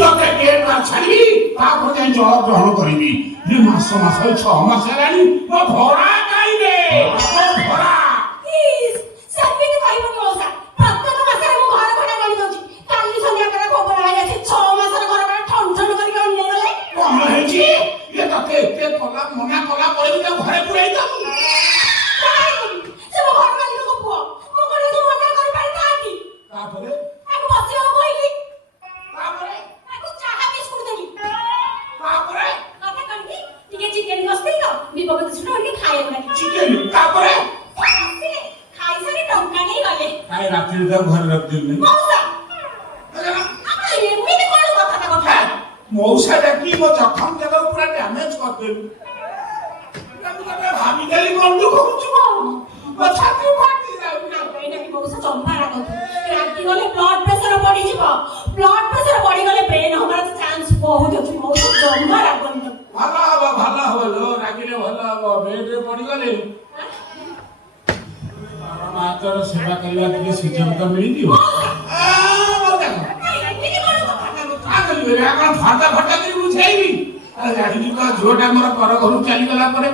ତତେ ଗେଟ୍ ଛାଡ଼ିବି ତାପରେ ଯାଇ ଜଳ ଗ୍ରହଣ କରିବି। ମାସ 6 ମାସ ହେଲାଣି ମୋ ଭଡ଼ା କାଇଁରେ ଭଡ଼ା ସେମିତି କହିବନି ମଉସା। ପ୍ରତ୍ୟେକ ମାସରେ ମୁଁ ଘର ଭଡ଼ା ଗଣି ଦଉଛି। କାଲି ସନ୍ଧ୍ୟା ପରେ ଖବର ଆଇଛି 6 ମାସର ଘର ଭଡ଼ା ଠନ୍ ଠନ୍ କରିକି ନେଇଗଲେ। କଣ ହେଇଛି? ଇଏ ତତେ ଏତେ କଲା ମନା କଲା ପରେ ବି ତାକୁ ଘରେ ପୁରେଇ ଦବୁ? ସେ ମୋ ଘର ମାଲିକଙ୍କ ପୁଅ। ମୁଁ କଣ ତୁ ମନା କରିପାରିଥାନ୍ତି? ତାପରେ ତାକୁ ବସିବାକୁ କହିଲି। ତାପରେ ତାକୁ ଚାହା ବିସ୍କୁଟ ଦେଲି। ତାପରେ କଥା କହିଲି ଟିକେ ଚିକେନ କଷିଦେଲି ତ ବିପଦ ଦୃଷ୍ଟିରୁ ଟିକେ ଖାଇବାକୁ ଲାଗି। ଚିକେନ ତାପରେ ଆସିଲେ ଖାଇସାରି ଟଙ୍କା ନେଇ ଗଲେ। କାଇଁ ରାତିରେ ତାକୁ ଘରେ ରଖିଦେଲି? ମଉସା ଆପଣ ଏମିତି କଣ କଥାଟା କଥା? ମଉସା ଡାକି ମୋ ଜଖମ ଜାଗାକୁ ପୁରା ଡ୍ୟାମେଜ କରିଦେଲୁ। ଭାବିଦେଲି କଣ ତୁ କହୁଛୁ? ମୋ ଛାତି ଫାଟି ଯାଉଛି। ମଉସା ଜମା ରାଗନ୍ତୁ। ରାତି ଗଲେ ବ୍ଲଡ ପ୍ରେସର ବଢିଯିବ। ବ୍ଲଡ ପ୍ରେସର ବଢିଗଲେ ବ୍ରେନ ହବାର ଚାନ୍ସ ବହୁତ ଅଛି। ମଉସା ଜମା ରାଗନ୍ତୁ। ଭଲ ହବ ଲୋ, ରାଗିଲେ ଭଲ ହବ। ବେଡରେ ପଡିଗଲେ ମାତର ସେବା କରିବା ଟିକେ ସୁଯୋଗ ତ ମିଳିଯିବ। ଫଟା କରି ବୁଝେଇବି? ଜାଣିଛୁ ତ ଝିଅଟା ମୋର ପର ଘରୁ ଚାଲିଗଲା ପରେ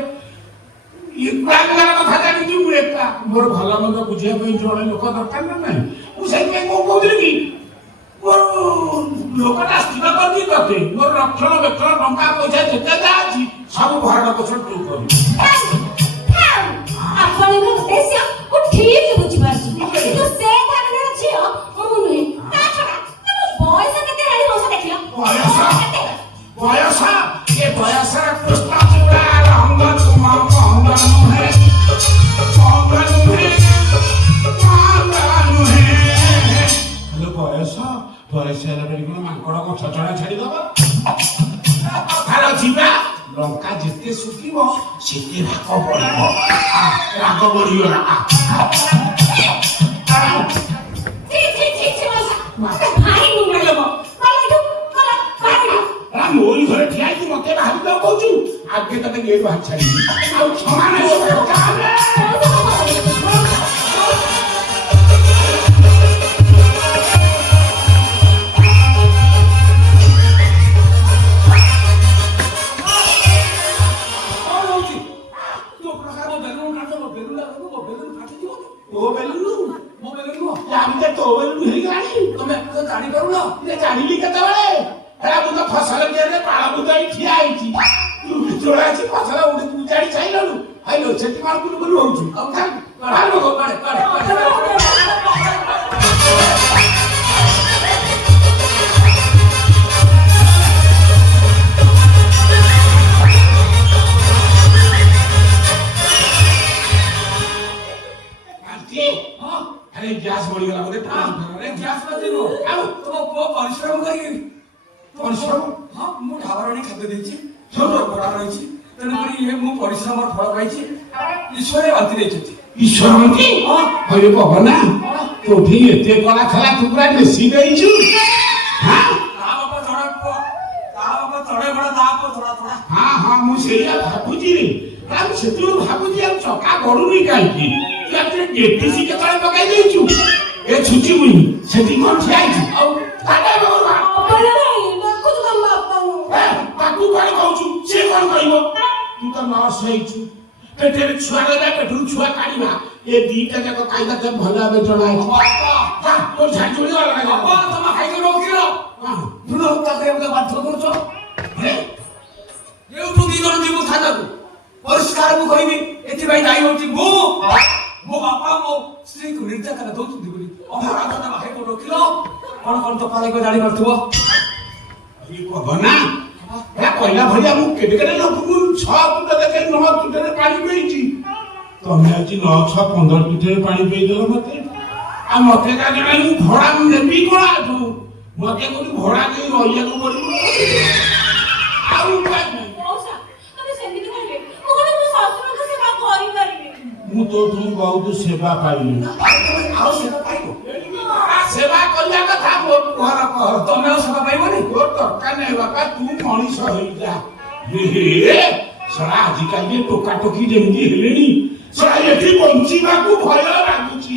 କଥା ଜାଣିଛୁ ମୁଁ ଏକା। ମୋର ଭଲ ମନ୍ଦ ବୁଝିବା ପାଇଁ ଜଣେ ଲୋକ ଦରକାର ନା ନାହିଁ। ମୁଁ ସେଇଥିପାଇଁ କଣ କହୁଥିଲି କି ମୋର ଲୋକଟା ସ୍ଥିର କରିଛି ତତେ। ମୋର ରକ୍ଷଣ ବେକ୍ଷଣ ଟଙ୍କା ପଇସା ଯେତେ ଯାହା ଅଛି ସବୁ ଭରଣ ପୋଷଣ ତୁ କରିବୁ। ଆପଣଙ୍କ ଉଦ୍ଦେଶ୍ୟ ମୁଁ ଠିକ ବୁଝିପାରୁଛି, କିନ୍ତୁ ସେ ଧାରଣାର ଝିଅ ମୁଁ ନୁହେଁ। ତା ଛଡା ବୟସ କେତେ ହେଲାଣି ମଉସା ଦେଖିଲ? ବୟସ ଏ ବୟସର କୃଷ୍ଣ ଚୂଡ଼ା ରଙ୍ଗ ତୁମକୁ ଅଙ୍ଗ ନୁହେଁ ବୟସ ହେଲା ବୋଲି କଣ ମାଙ୍କଡ କଣ ଛଚଣା ଛାଡିଦବ? କଥାର ଯିବା ଲଙ୍କା ଯେତେ ଶୁଖିବ ସେତେ ରାଗ ବଢିବ। ରାଗ ବଢିଗଲା। ମୋରି ଘରେ ଠିଆ ହେଇକି ମତେ ଭାବି ଦବ କହୁଛୁ? ଆଗେ ତତେ ଗେଟ୍ ବାହାରି ଛାଡିବି। ଆଉ କ୍ଷମା ନାହିଁ। ଜାଣିଲି କେତେବେଳେ ମୁଁ ତ ଫସଲ ଦିଆରେ ପାଳଭୂତ ଠିଆ ହେଇଛି। ତୁ ଭିତର ଆସି ଫସଲ ଉଜାଡି ଚାଇଲୁ। ଆଇଲୋ ସେଠି କଣ ବୁଲୁ ହଉଛୁ? ଗ୍ୟାସ ବଢିଗଲା ବୋଧେ। ଗ୍ୟାସ ଆଉ ତମ ପୁଅ ପରିଶ୍ରମ କରିକି ପରିଶ୍ରମ ମୁଁ ଢାବରାଣୀ ଖାଦ୍ୟ ଦେଇଛି, ଭଡ଼ା ରହିଛି। ତେଣୁକରି ଇଏ ମୁଁ ପରିଶ୍ରମର ଫଳ ପାଇଛି। ଈଶ୍ୱର ବାନ୍ତି ଦେଇଛନ୍ତି। ଈଶ୍ୱର ବାନ୍ତି? ହରେ ପବନା ତୋଠି ଏତେ କଳା ଖେଳା ତୁ ପୁରା ବେଶୀ ଦେଇଛୁ। ହଁ ମୁଁ ସେଇଆ ଭାବୁଛି ରେ। ମୁଁ ସେତେବେଳେ ଭାବୁଛି ଆଉ ଚକା ଗଡୁନି କାହିଁକି? ଡେଟିସି କେତେବେଳେ ପକାଇ ଦେଇଛୁ? ଏ ଛୁଚି ବୁଣି ସେଠି କଣ ଠିଆ ହେଇଛୁ? ଆଉ ତାକୁ କଣ କହୁଛୁ? ସେ କଣ କହିବ? ତୁ ତ ନର୍ସ ହେଇଛୁ। ପେଟରେ ଛୁଆ ରହିବା, ପେଟରୁ ଛୁଆ କାଢିବା, ଏ ଦିଟା ଯାକ କାଇଦା ତ ଭଲ ଭାବେ ଜଣା ଅଛି। ତୋ ଝାଞ୍ଚୁଳି ଗଲା ତମ ଖାଇକି ରହୁଥିଲ ବାଧ୍ୟ କରୁଛ। ଏଉଠୁ 2 ଜଣ ଯିବୁ ଥାନାକୁ। ପରିଷ୍କାର ମୁଁ କହିବି ଏଥିପାଇଁ ଦାୟୀ ହଉଛି ମୁଁ। ମୋ ବାପା ମୋ ସ୍ତ୍ରୀକୁ ନିର୍ଯାତନା ଦଉଛନ୍ତି ବୋଲି ଅପରାଧ ଭାଇକୁ ରଖିଲ। କଣ କଣ ତ ପାଳିକ ଜାଣିପାରୁଥିବ? କହିଲା ଭଳିଆ ମୁଁ କେତେ କେତେ ଲୋକଙ୍କୁ 6 ଫୁଟ ଦେଖେ 9 ଫୁଟରେ ପାଣି ପିଇଛି। ତମେ ଆଜି 9, 6, 15 ଫୁଟରେ ପାଣି ପିଇଦେଲ ମତେ। ଆଉ ମତେ କା ଜଣା ମୁଁ ଭଡ଼ା ନେବି କଣ? ଆଠୁ ମତେ କୋଉଠି ଭଡ଼ା ଦେଇ ରହିବାକୁ ପଡିବ। ଆଉ ମୁଁ ତୋଠୁ ବହୁତ ସେବା ପାଇଲି। ଆଉ ସେବା ପାଇବ? ସେବା କରିବା କଥା ମୋ ଘର କହ। ତମେ ଆଉ ସେବା ପାଇବନି? ତୋର ଦରକାର ନାହିଁ ବାପା, ତୁ ମଣିଷ ହେଇଯା। ଆଜିକାଲି ଟୋକା ଟୋକି ଯେମିତି ହେଲେଣି, ଏଠି ବଞ୍ଚିବାକୁ ଭୟ ଲାଗୁଛି।